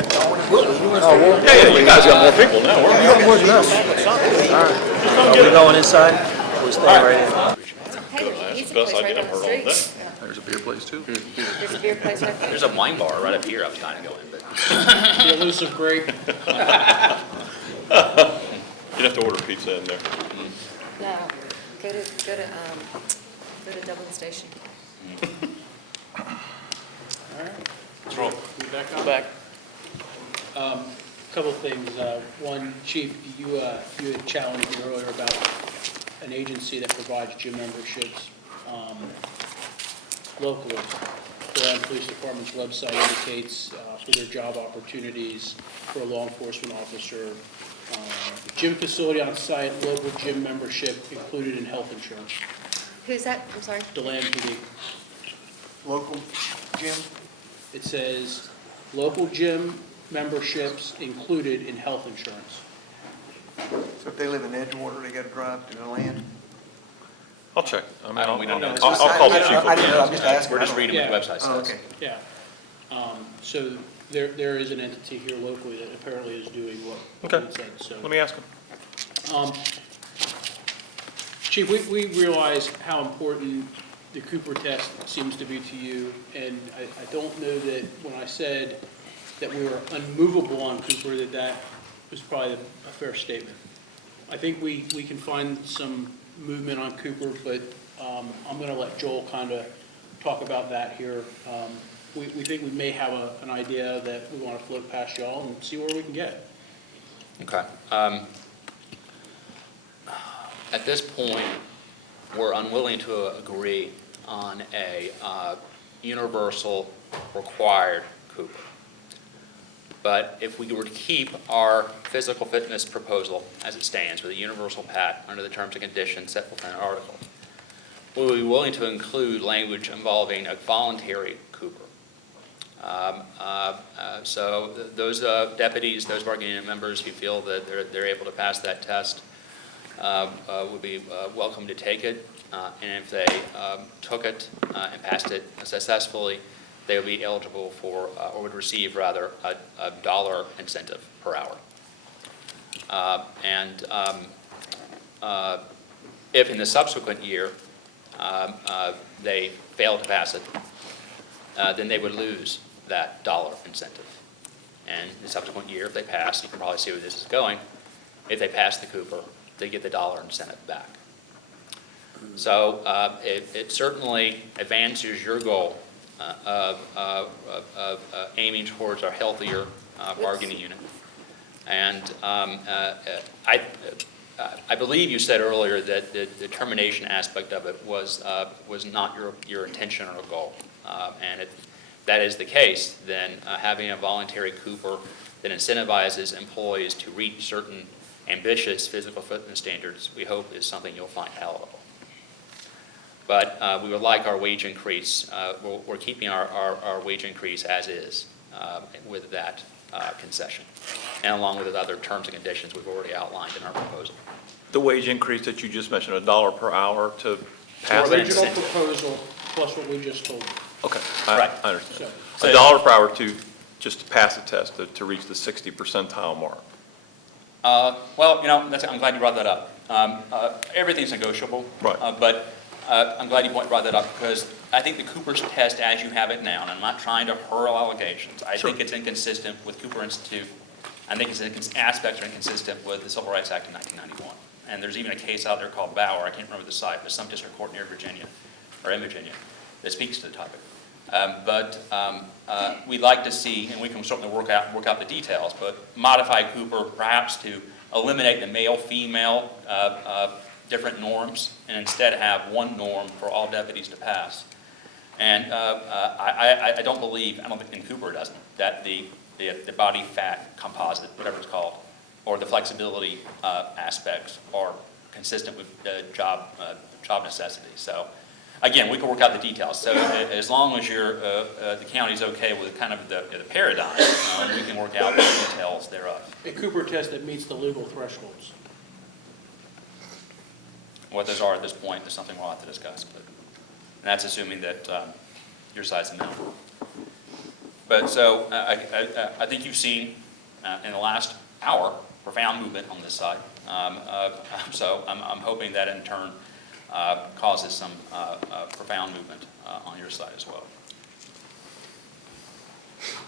Yeah, you guys got more people now. You got more than us. All right. Are we going inside? We're staying right in. Hey, there's a pizza Best place right idea down I've the heard all street. day. There's a beer place too. There's a beer place right there. There's a wine bar right up here I was trying to go in, but The elusive grape. You'd have to order pizza in there. No, go to Dublin Station. What's wrong? Back. Couple of things. One, Chief, you had challenged me earlier about an agency that provides gym memberships locally. The Durham Police Department's website indicates for their job opportunities for a law enforcement officer, gym facility on site, local gym membership included in health insurance. Who's that? I'm sorry. Deland PD. Local gym? It says, local gym memberships included in health insurance. So if they live in Edgewater, they gotta drive to the land? I'll check. I mean, we don't know. I'll call the chief. I didn't know, I'm just asking. we're just reading what the Yeah. website Oh, says. okay. Yeah. So there is an entity here locally that apparently is doing what Okay. it said, so. Let me ask him. Chief, we realize how important the Cooper test seems to be to you, and I don't know that when I said that we were unmovable on Cooper, that was probably a fair statement. I think we can find some movement on Cooper, but I'm going to let Joel kind of talk about that here. We think we may have an idea that we want to float past y'all and see where we can get. Okay. At this point, we're unwilling to agree on a universal required Cooper. But if we were to keep our physical fitness proposal as it stands with a universal PAT under the terms and conditions set within an article, we would be willing to include language involving a voluntary Cooper. So those deputies, those bargaining unit members who feel that they're able to pass that test would be welcome to take it. And if they took it and passed it successfully, they would be eligible for, or would receive rather, a dollar incentive per hour. If in the subsequent year they fail to pass it, then they would lose that dollar incentive. And the subsequent year, if they pass, you can probably see where this is going. If they pass the Cooper, they get the dollar incentive back. So it certainly advances your goal of aiming towards a healthier bargaining unit. And I believe you said earlier that the termination aspect of it was not your intention or goal. And if that is the case, then having a voluntary Cooper that incentivizes employees to reach certain ambitious physical fitness standards, we hope is something you'll find palatable. But we would like our wage increase, we're keeping our wage increase as is with that concession, and along with the other terms and conditions we've already outlined in our proposal. The wage increase that you just mentioned, $1 per hour to pass Or it? Original incentive. proposal plus what we just told you. Okay, Right. I understand. So- $1 per hour just to pass the test, to reach the 60 percentile mark. Well, I'm glad you brought that up. Everything's negotiable. Right. But I'm glad you brought that up, because I think the Cooper's test as you have it now, and I'm not trying to hurl allegations, I think it's inconsistent with Cooper Institute. I think its aspects are inconsistent with the Civil Rights Act of 1991. And there's even a case out there called Bauer, I can't remember the site, but some district court near Virginia, or in Virginia, that speaks to the topic. We'd like to see, and we can certainly work out the details, but modify Cooper perhaps to eliminate the male-female different norms and instead have one norm for all deputies to pass. And I don't think, and Cooper doesn't, that the body fat composite, whatever it's called, or the flexibility aspects are consistent with job necessity. So again, we can work out the details. So as long as the county's okay with kind of the paradigm, we can work out the details thereof. A Cooper test that meets the legal thresholds. What those are at this point is something we'll have to discuss, but and that's assuming that your side's a no. But so I think you've seen in the last hour profound movement on this side. So I'm hoping that in turn causes some profound movement on your side as well.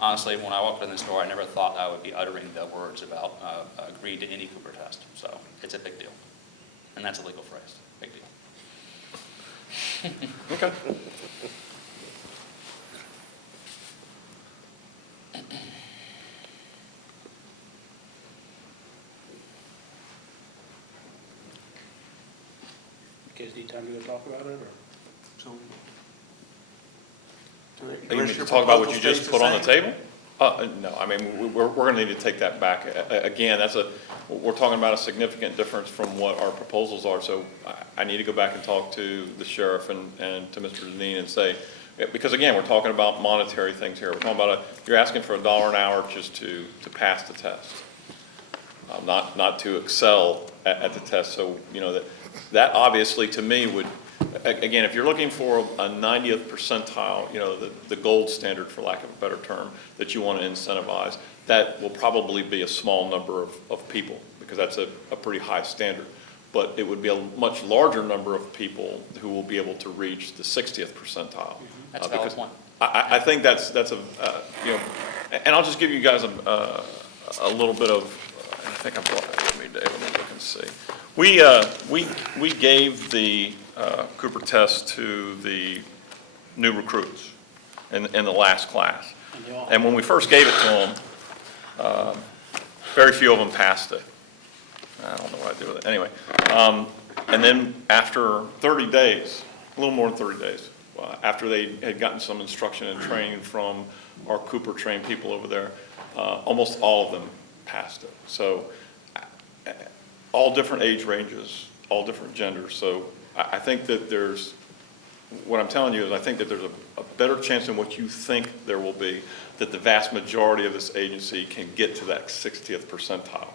Honestly, when I walked in this door, I never thought I would be uttering the words about agree to any Cooper test. So it's a big deal. And that's a legal phrase, big deal. Okay. You guys need time to go talk about it, or? So. You need to talk about what you just put on the table? No, I mean, we're going to need to take that back. Again, we're talking about a significant difference from what our proposals are, so I need to go back and talk to the sheriff and to Mr. Deneen and say, because again, we're talking about monetary things here. We're talking about you're asking for $1 an hour just to pass the test, not to excel at the test. So, you know, that obviously to me would, again, if you're looking for a 90th percentile, you know, the gold standard, for lack of a better term, that you want to incentivize, that will probably be a small number of people, because that's a pretty high standard. But it would be a much larger number of people who will be able to reach the 60th percentile. That's a valid Because point. I think that's a, you know, and I'll just give you guys a little bit of, I think I brought that with me, Dave, let me look and see. We gave the Cooper test to the new recruits in the last class. And when we first gave it to them, very few of them passed it. I don't know what I do with it. Anyway, and then after 30 days, a little more than 30 days, after they had gotten some instruction and training from our Cooper trained people over there, almost all of them passed it. So all different age ranges, all different genders. So I think that what I'm telling you is I think that there's a better chance than what you think there will be that the vast majority of this agency can get to that 60th percentile.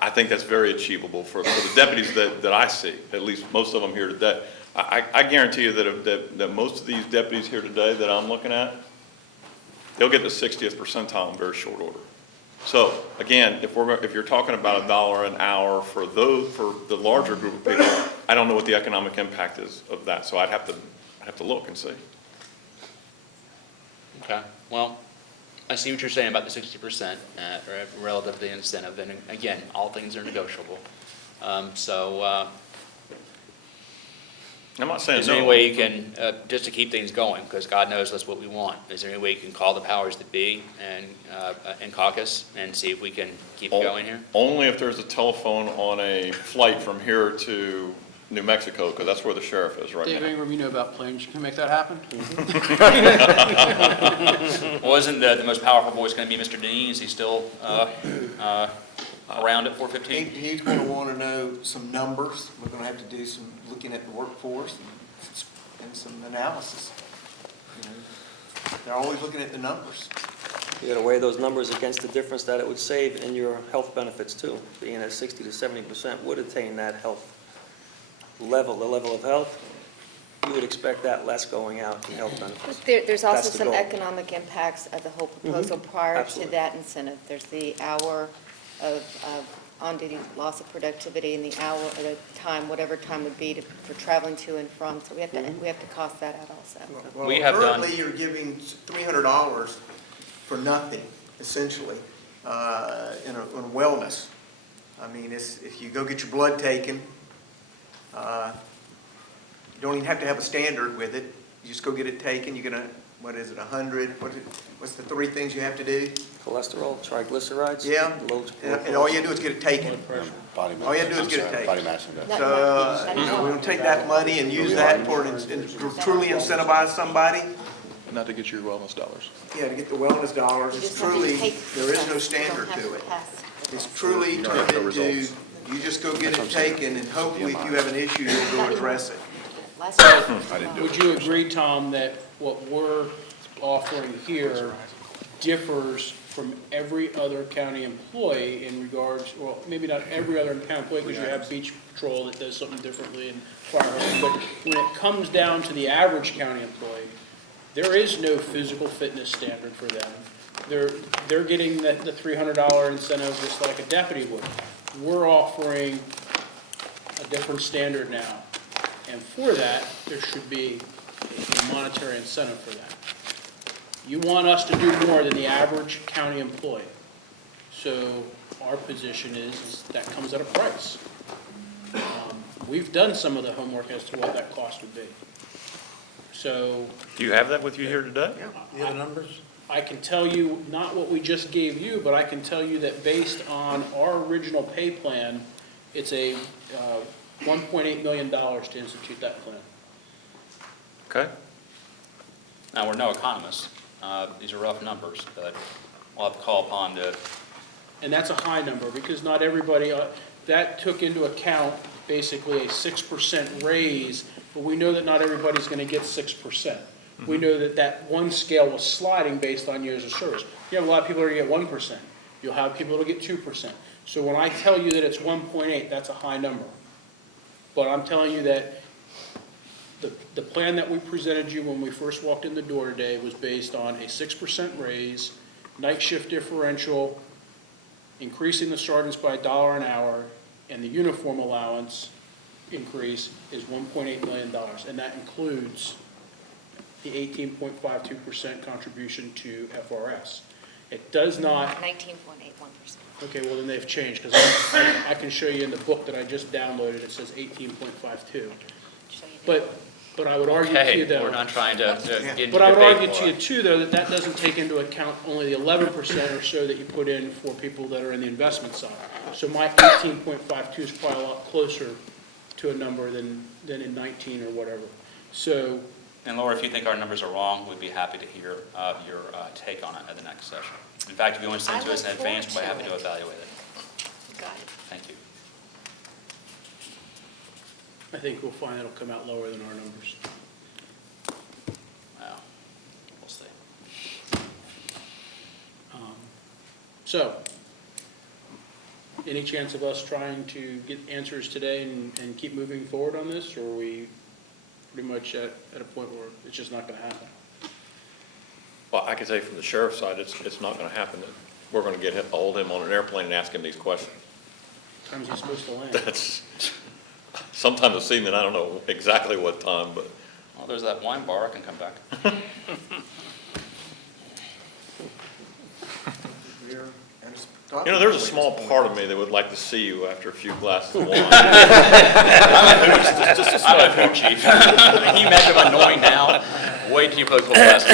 I think that's very achievable for the deputies that I see, at least most of them here today. I guarantee you that most of these deputies here today that I'm looking at, they'll get the 60th percentile in very short order. So again, if you're talking about $1 an hour for the larger group of people, I don't know what the economic impact is of that. So I'd have to look and see. Okay, well, I see what you're saying about the 60% relative to the incentive, and again, all things are negotiable. I'm not saying Is there any no. way you can, just to keep things going, because God knows that's what we want, is there any way you can call the powers that be and caucus and see if we can keep it going here? Only if there's a telephone on a flight from here to New Mexico, because that's where the sheriff is right Dave now. Ingram, you know about planes, you can make that happen? Well, isn't the most powerful voice going to be Mr. Deneen? Is he still around at 4:15? He's going to want to know some numbers. We're going to have to do some looking at the workforce and some analysis. You know, they're always looking at the numbers. You gotta weigh those numbers against the difference that it would save in your health benefits too. Being at 60 to 70% would attain that health level, the level of health. You would expect that less going out in health benefits. There's also That's the some goal. economic impacts of the whole proposal prior to Absolutely. that incentive. There's the hour of on-duty loss of productivity and the hour, or the time, whatever time would be for traveling to and from. So we have to cost that out also. Well, We have done- currently, you're giving $300 for nothing, essentially, in wellness. I mean, if you go get your blood taken, you don't even have to have a standard with it. You just go get it taken, you're gonna, what is it, 100? What's the 3 things you have to do? Cholesterol, triglycerides. Yeah, low and all you have to do is get it taken. Body mass. All you have to do is get it taken. Body mass index. Not- So, not- you know, we're gonna take that money and use that for, to truly incentivize somebody. Not to get your wellness dollars. Yeah, to get the wellness dollars, You it's just have to truly, take there is no the standard test. You to don't it. have to pass. It's truly You don't have turned no into, results. you just go get it taken, and hopefully if you have an issue, you'll go address it. Last year. I didn't do Would you agree, Tom, that what we're offering here differs from every other county employee in regards, well, maybe not every other county employee, because you have beach patrol that does something differently and fire, but when it comes down to the average county employee, There is no physical fitness standard for them. They're getting the $300 incentive just like a deputy would. We're offering a different standard now. And for that, there should be a monetary incentive for that. You want us to do more than the average county employee. So our position is that comes at a price. We've done some of the homework as to what that cost would be. So Do you have that with you here today? You have the numbers? I can tell you, not what we just gave you, but I can tell you that based on our original pay plan, it's a $1.8 million to institute that plan. Okay. Now, we're no economists. These are rough numbers, but we'll have to call upon the, And that's a high number, because not everybody, that took into account basically a 6% raise, but we know that not everybody's gonna get 6%. We know that that one scale was sliding based on years of service. You have a lot of people that are gonna get 1%. You'll have people that'll get 2%. So when I tell you that it's 1.8, that's a high number. But I'm telling you that the plan that we presented you when we first walked in the door today was based on a 6% raise, night shift differential, increasing the sergeants by $1 an hour, and the uniform allowance increase is $1.8 million, and that includes the 18.52% contribution to FRS. It does not, 19.81%. okay, well then they've changed, because I can show you in the book that I just downloaded, it says 18.52. But I would argue to okay, you though. we're not trying to get into But I would debate, argue to Laura. you too, though, that that doesn't take into account only the 11% or so that you put in for people that are in the investment side. So my 18.52 is probably a lot closer to a number than in 19 or whatever. So, And Laura, if you think our numbers are wrong, we'd be happy to hear your take on it at the next session. In fact, if you want to send it to us in advance, we're happy to evaluate it. Got it. Thank you. I think we'll find it'll come out lower than our numbers. Well, we'll see. So, any chance of us trying to get answers today and keep moving forward on this, or are we pretty much at a point where it's just not gonna happen? Well, I can say from the sheriff's side, it's not gonna happen. We're gonna get hold of him on an airplane and ask him these questions. Time's he supposed to land? That's, sometime this evening, I don't know exactly what time, but Well, there's that wine bar, I can come back. you know, there's a small part of me that would like to see you after a few glasses of wine. I'm a food chief. Can you imagine I'm annoying now? Wait till you play full class.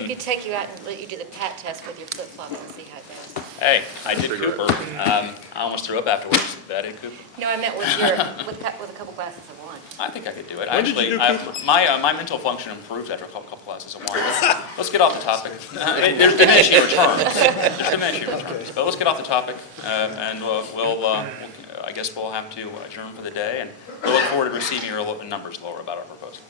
We could take you out and let you do the pat test with your flip-flops and see how it goes. Hey, I did Cooper. I almost threw up afterwards. I did Cooper. No, I meant with a couple glasses of wine. I think I could do it. When did you Actually, do Cooper? my mental function improves after a couple glasses of wine. Let's get off the topic. There's diminishing returns. There's diminishing returns. But let's get off the topic, and I guess we'll have to adjourn for the day, and we'll look forward to receiving your numbers, Laura, about our proposal.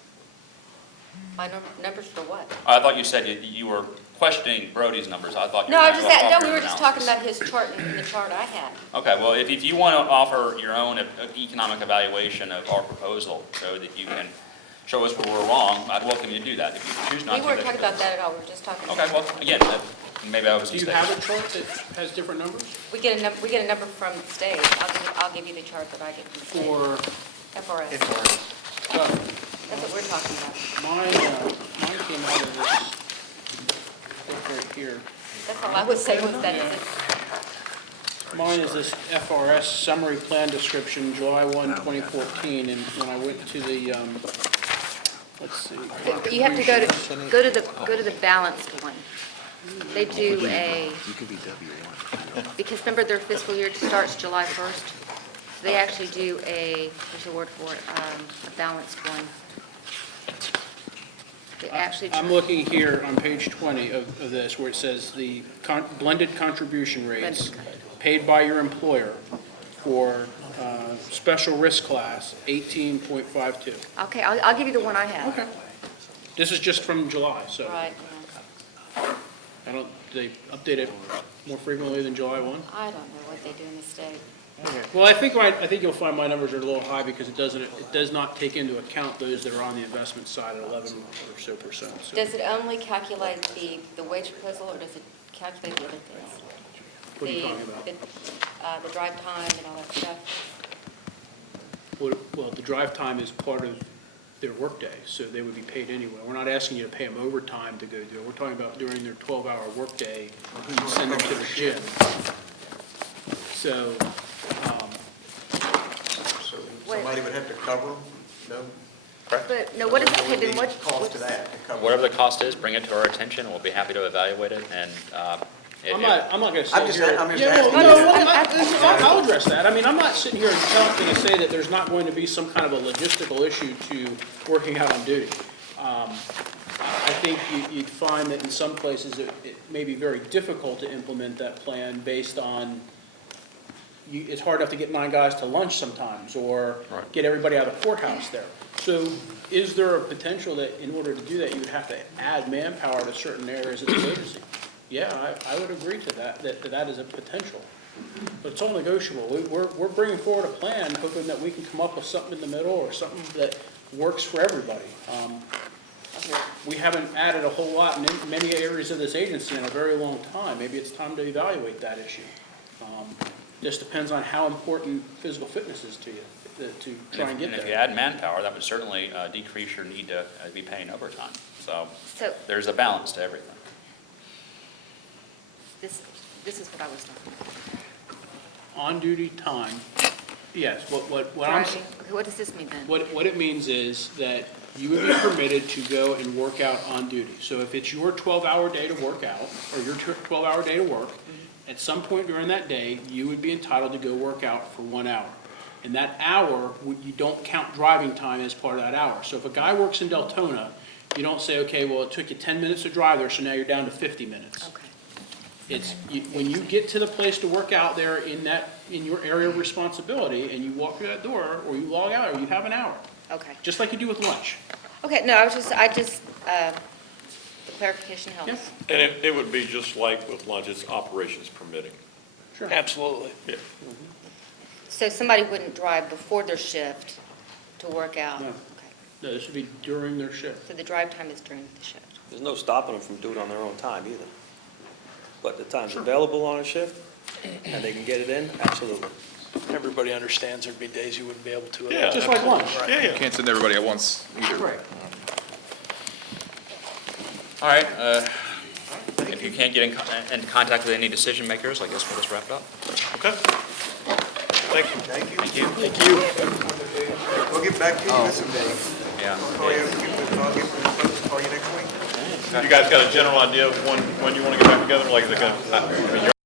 My numbers for what? I thought you said you were questioning Brody's numbers. I thought you No, were I going just, to no, offer we your were just talking analysis. about his chart and the chart I had. Okay, well, if you want to offer your own economic evaluation of our proposal so that you can show us where we're wrong, I'd welcome you to do that. If you choose not to. We weren't that's talking good. about that at all, we were just talking. Okay, well, again, maybe I was Do you mistaken. have a chart that has different numbers We get a number from the state. I'll give you the chart that I get from the state. for, FRS. well, That's what we're talking about. mine came out of this book right here. That's all I would say was that it's Mine is this FRS summary plan description, July 1, 2014, and when I went to the, let's see. you have to go to the balanced one. They do a, because remember their fiscal year starts July 1st? So they actually do there's a word for it, a balanced one. They actually, I'm looking here on page 20 of this, where it says the blended contribution rates paid by your employer for special risk class, 18.52. okay, I'll give you the one I have. Okay. This is just from July, so Right, I don't, they update it more frequently than July 1? I don't know what they do in the state. Well, I think you'll find my numbers are a little high because it does not take into account those that are on the investment side at 11 or so percent. So Does it only calculate the wage proposal, or does it calculate the other things? what are you talking about? The drive time and all that stuff? Well, the drive time is part of their workday, so they would be paid anyway. We're not asking you to pay them overtime to go do it. We're talking about during their 12-hour workday, you send them to the gym. So, So somebody would have to cover them, no? But, no, what is, okay, then what? Cost to that, to cover. Whatever the cost is, bring it to our attention, we'll be happy to evaluate it, and I'm not gonna I'm sit just- here. I'm just Yeah, well, asking. no, I'll address that. I mean, I'm not sitting here gonna say that there's not going to be some kind of a logistical issue to working out on duty. I think you'd find that in some places it may be very difficult to implement that plan based on, it's hard enough to get 9 guys to lunch sometimes, or Right. get everybody out of the courthouse there. So is there a potential that in order to do that, you would have to add manpower to certain areas of the agency? Yeah, I would agree to that is a potential. But it's all negotiable. We're bringing forward a plan, hoping that we can come up with something in the middle, or something that works for everybody. We haven't added a whole lot in many areas of this agency in a very long time. Maybe it's time to evaluate that issue. Just depends on how important physical fitness is to you, to try and get if you there. add manpower, that would certainly decrease your need to be paying overtime. So So, there's a balance to everything. this is what I was talking about. On-duty time, yes, what I'm, Driving, okay, what does this mean then? what it means is that you would be permitted to go and work out on duty. So if it's your 12-hour day to work out, or your 12-hour day to work, at some point during that day, you would be entitled to go work out for 1 hour. And that hour, you don't count driving time as part of that hour. So if a guy works in Deltona, you don't say, okay, well, it took you 10 minutes to drive there, so now you're down to 50 minutes. Okay, When you get to the place to work out there in your area of responsibility, and you walk through that door, or you log out, or you have an hour, okay. just like you do with lunch. Okay, no, the clarification helps. Yep. And it would be just like with lunch, it's operations permitting. Sure. Absolutely. Yeah. So somebody wouldn't drive before their shift to work out? No. Okay. No, this would be during their shift. So the drive time is during the shift? There's no stopping them from doing it on their own time either. But the time's available on a shift, and they can get it in, absolutely. Everybody understands there'd be days you wouldn't be able to. Yeah. Just like lunch. Yeah, yeah. Can't send everybody at once either. Right. All right, if you can't get into contact with any decision makers, I guess we'll just wrap it up. Okay. Thank you. Thank you. Thank you. We'll get back to you with some days. Yeah. Call you next week. You guys got a general idea of when you want to get back together? Like, is it gonna, I mean,